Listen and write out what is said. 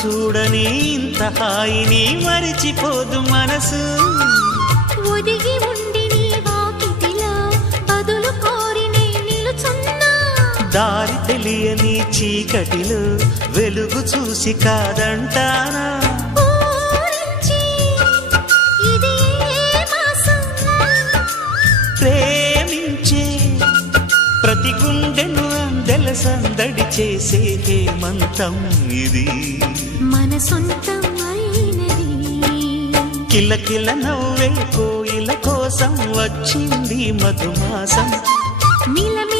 చూడని ఇంత హాయిని మరిచిపోదు మనసు. ఒదిగి ఉండి నీ వాకిటిలో బదులు కోరి నే నిలుచున్నా. దారి తెలియని చీకటిలో వెలుగు చూసి కాదంటానా. ఊరించి ఇది ఏ మాసం? ప్రేమించే ప్రతి గుండెను అందెల సందడి చేసే హేమంతం ఇది. మన సొంతం అయినది. కిలకిల నవ్వే కోయిల కోసం వచ్చింది మధుమాసం. మిలమి